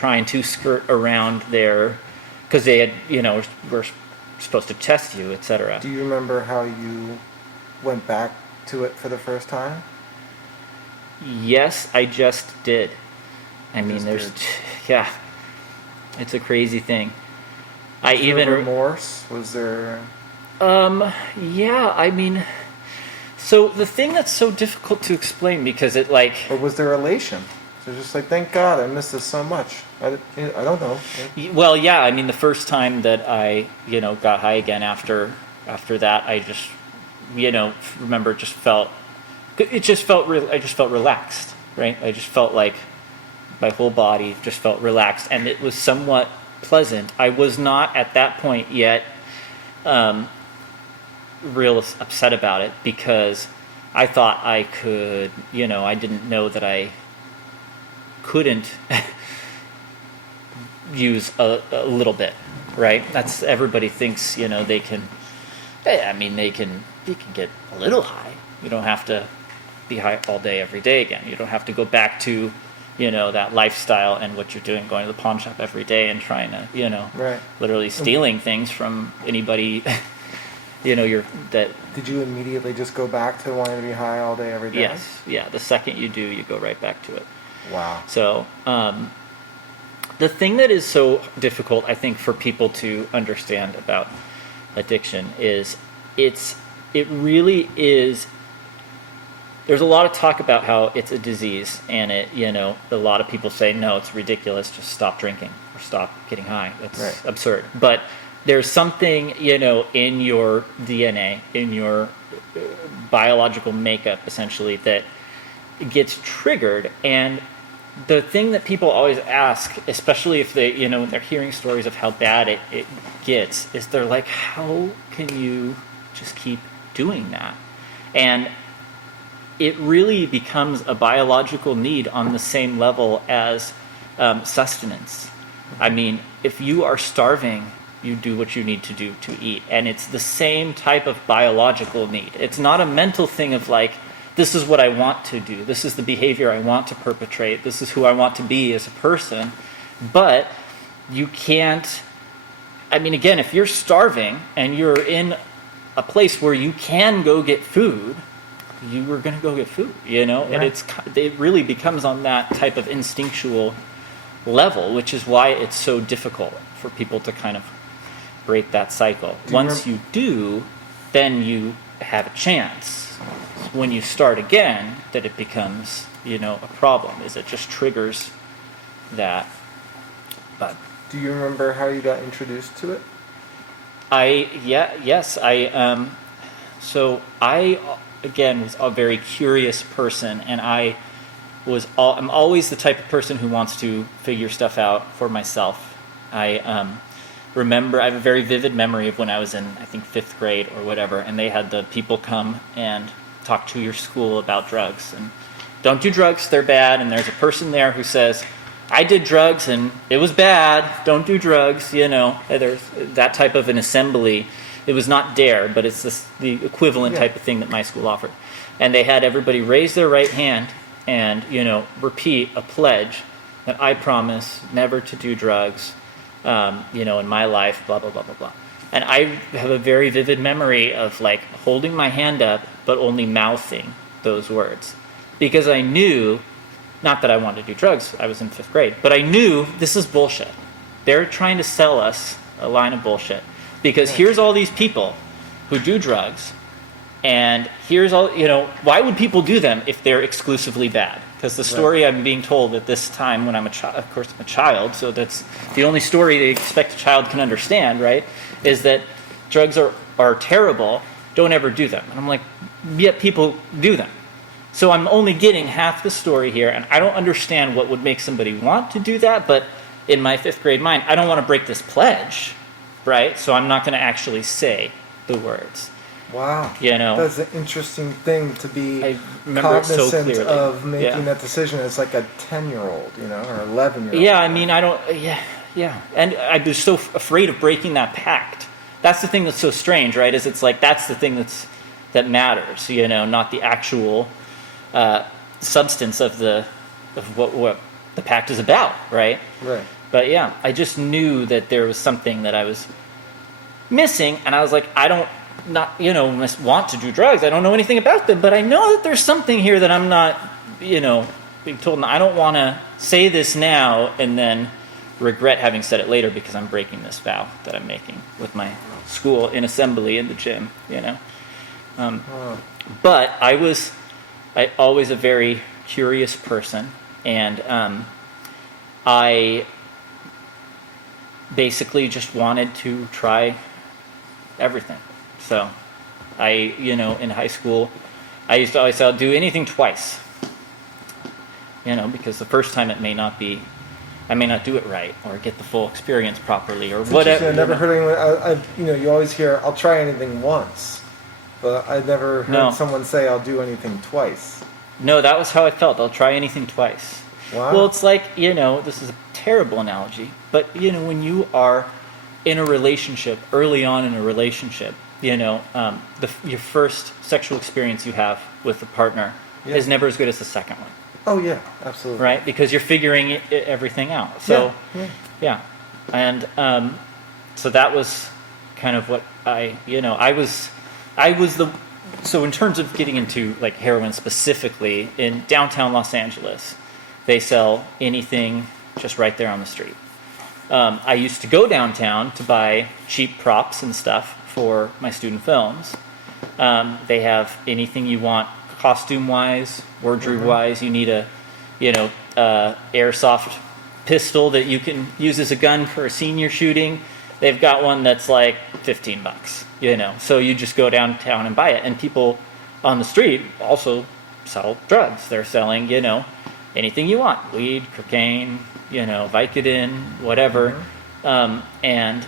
trying to skirt around their, because they had, were supposed to test you, etc. Do you remember how you went back to it for the first time? Yes, I just did. I mean, yeah, it's a crazy thing. Was there remorse? Was there? Yeah, I mean, so the thing that's so difficult to explain, because it like... Or was there elation? So just like, thank God, I missed this so much. I don't know. Well, yeah, I mean, the first time that I, got high again after that, I just, remember I just felt relaxed, right? I just felt like my whole body just felt relaxed, and it was somewhat pleasant. I was not at that point yet real upset about it, because I thought I could, I didn't know that I couldn't use a little bit, right? That's, everybody thinks, they can, you can get a little high. You don't have to be high all day, every day again. You don't have to go back to, that lifestyle and what you're doing, going to the pawn shop every day and trying to, right, literally stealing things from anybody, Did you immediately just go back to wanting to be high all day, every day? Yes, yeah. The second you do, you go right back to it. Wow. So, the thing that is so difficult, I think, for people to understand about addiction is it really is. There's a lot of talk about how it's a disease, and a lot of people say, no, it's ridiculous, just stop drinking or stop getting high. That's absurd. But there's something, in your DNA, in your biological makeup, essentially, that gets triggered. And the thing that people always ask, especially if they, when they're hearing stories of how bad it gets, is they're like, how can you just keep doing that? And it really becomes a biological need on the same level as sustenance. I mean, if you are starving, you do what you need to do to eat. And it's the same type of biological need. It's not a mental thing of like, this is what I want to do. This is the behavior I want to perpetrate. This is who I want to be as a person. But you can't, again, if you're starving and you're in a place where you can go get food, you are going to go get food, Right. And it really becomes on that type of instinctual level, which is why it's so difficult for people to kind of break that cycle. Once you do, then you have a chance. When you start again, that it becomes, a problem, is it just triggers that. But do you remember how you got introduced to it? So I, again, was a very curious person, and I'm always the type of person who wants to figure stuff out for myself. I remember, I have a very vivid memory of when I was in, I think, 5th grade or whatever, and they had the people come and talk to your school about drugs. And don't do drugs, they're bad. And there's a person there who says, I did drugs and it was bad, don't do drugs, There's that type of an assembly. It was not DARE, but it's the equivalent type of thing that my school offered. And they had everybody raise their right hand and, repeat a pledge that I promise never to do drugs, in my life, blah, blah, blah, blah, blah. And I have a very vivid memory of like holding my hand up, but only mouthing those words. Because I knew, not that I wanted to do drugs, I was in 5th grade, but I knew this is bullshit. They're trying to sell us a line of bullshit. Because here's all these people who do drugs, and here's all, why would people do them if they're exclusively bad? Because the story I'm being told at this time when I'm a child, of course I'm a child, so that's the only story they expect a child can understand, right? Is that drugs are terrible, don't ever do them. And I'm like, yet people do them. So I'm only getting half the story here, and I don't understand what would make somebody want to do that, but in my 5th grade mind, I don't want to break this pledge, right? So I'm not going to actually say the words. Wow. That's an interesting thing to be cognizant of making that decision as like a 10-year-old, or 11-year-old. Yeah, I don't, yeah. And I was so afraid of breaking that pact. That's the thing that's so strange, right? Is it's like that's the thing that matters, not the actual substance of what the pact is about, right? Right. But yeah, I just knew that there was something that I was missing, and I was like, I don't want to do drugs. I don't know anything about them, but I know that there's something here that I'm not, being told. And I don't want to say this now and then regret having said it later because I'm breaking this vow that I'm making with my school in assembly in the gym, But I always a very curious person, and I basically just wanted to try everything. So in high school, I used to always say I'll do anything twice, because the first time I may not do it right or get the full experience properly or whatever. I never heard anyone, you always hear, I'll try anything once, but I never heard someone say I'll do anything twice. No, that was how I felt. I'll try anything twice. Wow. Well, it's like, this is a terrible analogy, but, when you are in a relationship, early on in a relationship, your first sexual experience you have with a partner is never as good as the second one. Oh, yeah, absolutely. Right? Because you're figuring everything out. So, yeah. And so that was kind of what so in terms of getting into like heroin specifically, in downtown Los Angeles, they sell anything just right there on the street. I used to go downtown to buy cheap props and stuff for my student films. They have anything you want, costume-wise, wardrobe-wise. You need a, airsoft pistol that you can use as a gun for a senior shooting. They've got one that's like $15, So you just go downtown and buy it. And people on the street also sell drugs. They're selling, anything you want. Weed, cocaine, Vicodin, whatever. And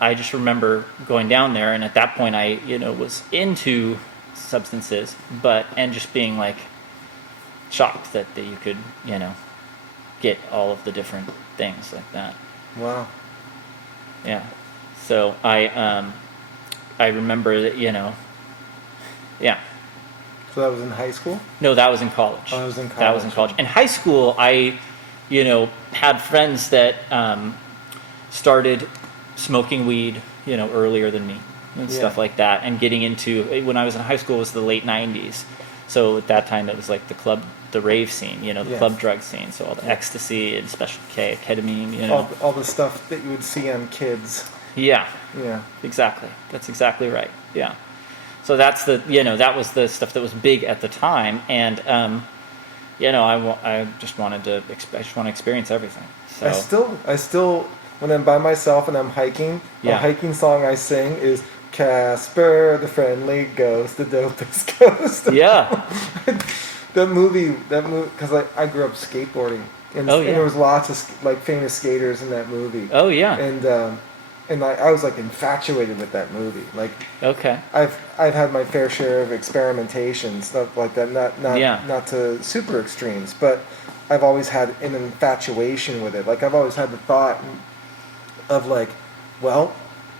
I just remember going down there, and at that point I, was into substances, and just being like shocked that you could, get all of the different things like that. Wow. Yeah. So I remember that, yeah. So that was in high school? No, that was in college. Oh, that was in college. That was in college. In high school, I, had friends that started smoking weed, earlier than me and stuff like that. And getting into, when I was in high school, it was the late 90s. So at that time, it was like the rave scene, the club drug scene. So all the ecstasy and Special K, ketamine, All the stuff that you would see on kids. Yeah. Yeah. Exactly. That's exactly right. Yeah. So that's that was the stuff that was big at the time. And, I just want to experience everything. So I still, when I'm by myself and I'm hiking, a hiking song I sing is Casper, the friendly ghost, the dopest ghost. Yeah. that movie, because I grew up skateboarding, and there was lots of famous skaters in that movie. Oh yeah. And I was like infatuated with that movie. Like, okay. I've had my fair share of experimentation, stuff like that. Not to super extremes, but I've always had an infatuation with it. Like, I've always had the thought of like, well,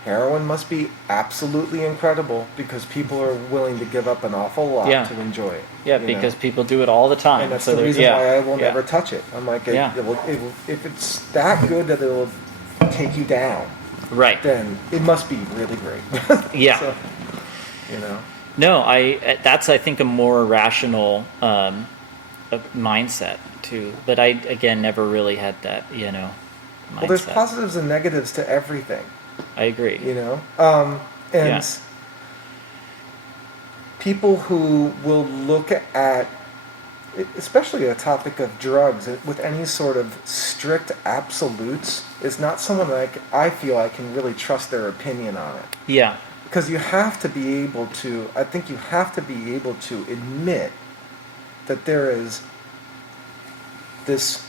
heroin must be absolutely incredible because people are willing to give up an awful lot to enjoy it. Yeah, because people do it all the time. And that's the reason why I will never touch it. I'm like, if it's that good that it will take you down, right, then it must be really great. Yeah. So, No, that's I think a more rational mindset too. But I again never really had that mindset. Well, there's positives and negatives to everything. I agree. People who will look at, especially a topic of drugs, with any sort of strict absolutes, is not someone that I feel I can really trust their opinion on it. Yeah. Because you have to be able to, I think you have to be able to admit that there is this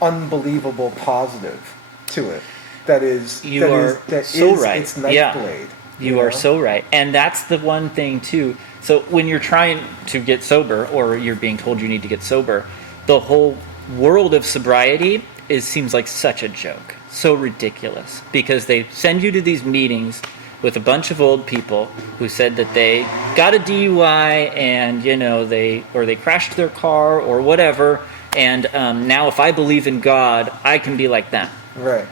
unbelievable positive to it. That is right. It's Nightblade. You are so right. And that's the one thing too. So when you're trying to get sober, or you're being told you need to get sober, the whole world of sobriety seems like such a joke. So ridiculous. Because they send you to these meetings with a bunch of old people who said that they got a DUI and they crashed their car or whatever, And now if I believe in God, I can be like them. Right.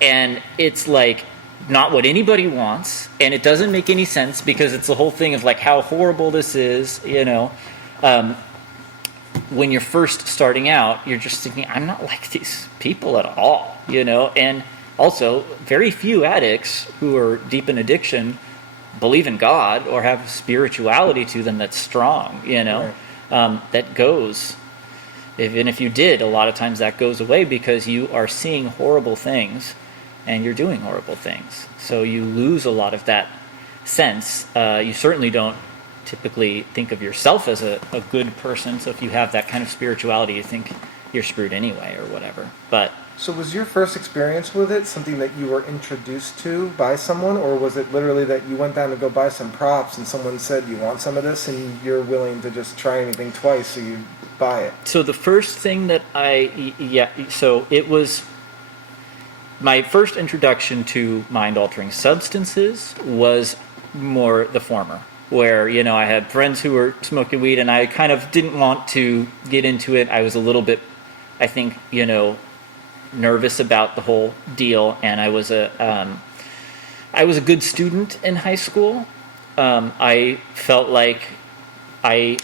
And it's like not what anybody wants, and it doesn't make any sense because it's the whole thing of like how horrible this is, when you're first starting out, you're just thinking, I'm not like these people at all, and also very few addicts who are deep in addiction believe in God or have spirituality to them that's strong, Right. That goes. Even if you did, a lot of times that goes away because you are seeing horrible things and you're doing horrible things. So you lose a lot of that sense. You certainly don't typically think of yourself as a good person. So if you have that kind of spirituality, you think you're screwed anyway or whatever. But so was your first experience with it something that you were introduced to by someone, or was it literally that you went down to go buy some props and someone said, you want some of this, and you're willing to just try anything twice, so you buy it? So the first thing that so it was my first introduction to mind-altering substances was more the former, where, I had friends who were smoking weed and I kind of didn't want to get into it. I was a little bit, I think, nervous about the whole deal, and I was a good student in high school. I felt like I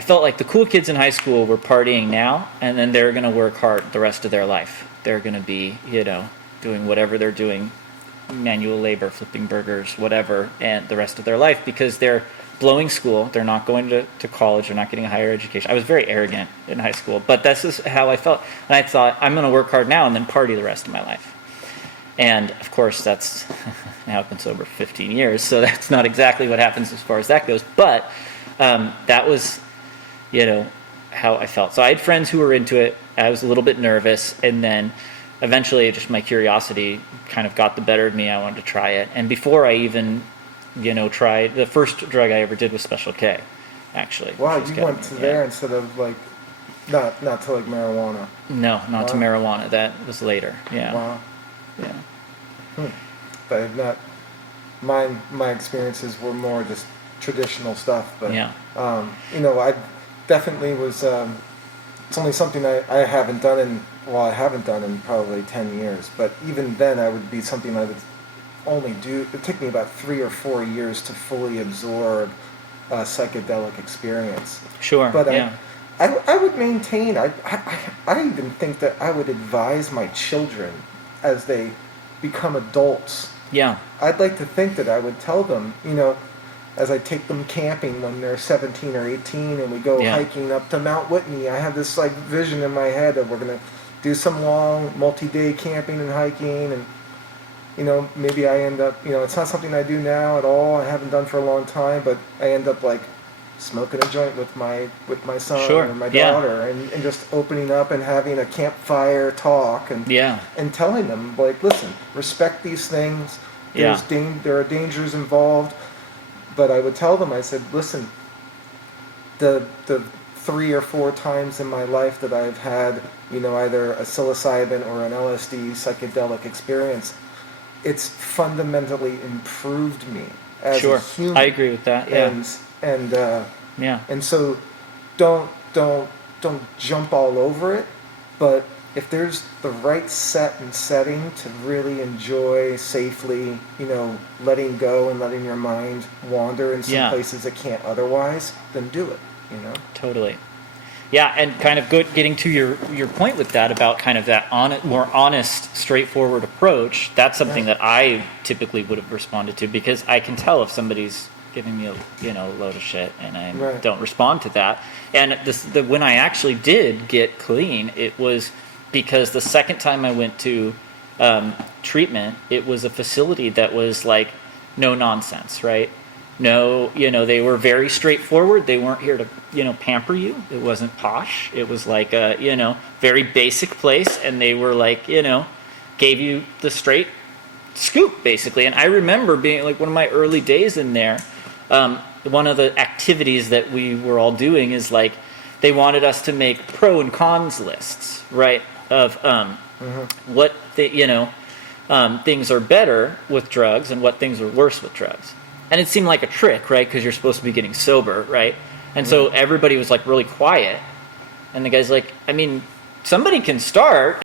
felt like the cool kids in high school were partying now, and then they're going to work hard the rest of their life. They're going to be, doing whatever they're doing, manual labor, flipping burgers, whatever, and the rest of their life because they're blowing school. They're not going to college. They're not getting a higher education. I was very arrogant in high school, but this is how I felt. And I thought, I'm going to work hard now and then party the rest of my life. And, of course, that's now I've been sober for 15 years, so that's not exactly what happens as far as that goes. But that was, how I felt. So I had friends who were into it. I was a little bit nervous, and then eventually just my curiosity kind of got the better of me. I wanted to try it. And before I even, tried, the first drug I ever did was Special K, actually. Wow, you went to there instead of like, not to like marijuana. No, not to marijuana. That was later. Yeah. Wow. Yeah. But not, my experiences were more just traditional stuff. But, yeah. I definitely was, it's only something I haven't done in probably 10 years. But even then, I would be something I would only do. It took me about 3 or 4 years to fully absorb a psychedelic experience. Sure. But yeah. I would maintain. I even think that I would advise my children as they become adults. Yeah. I'd like to think that I would tell them, as I take them camping when they're 17 or 18 and we go hiking up to Mount Whitney, I have this like vision in my head that we're going to do some long multi-day camping and hiking, and maybe I end up, it's not something I do now at all. I haven't done for a long time, but I end up like smoking a joint with my son or my daughter, and just opening up and having a campfire talk and telling them like, listen, respect these things. There are dangers involved. But I would tell them, I said, listen, the 3 or 4 times in my life that I've had, either a psilocybin or an LSD psychedelic experience, it's fundamentally improved me as a human. I agree with that. Yeah. And so don't jump all over it, but if there's the right set and setting to really enjoy safely, letting go and letting your mind wander in some places it can't otherwise, then do it, Totally. Yeah, and kind of getting to your point with that about kind of that more honest, straightforward approach, that's something that I typically would have responded to, because I can tell if somebody's giving me a load of shit and I don't respond to that. And when I actually did get clean, it was because the second time I went to treatment, it was a facility that was like no nonsense, right? No, they were very straightforward. They weren't here to, pamper you. It wasn't posh. It was like a, very basic place. And they were like, gave you the straight scoop, basically. And I remember being like one of my early days in there, one of the activities that we were all doing is like, they wanted us to make pro and cons lists, right? Of what, things are better with drugs and what things are worse with drugs. And it seemed like a trick, right? Because you're supposed to be getting sober, right? And so everybody was like really quiet. And the guy's like, I mean, somebody can start.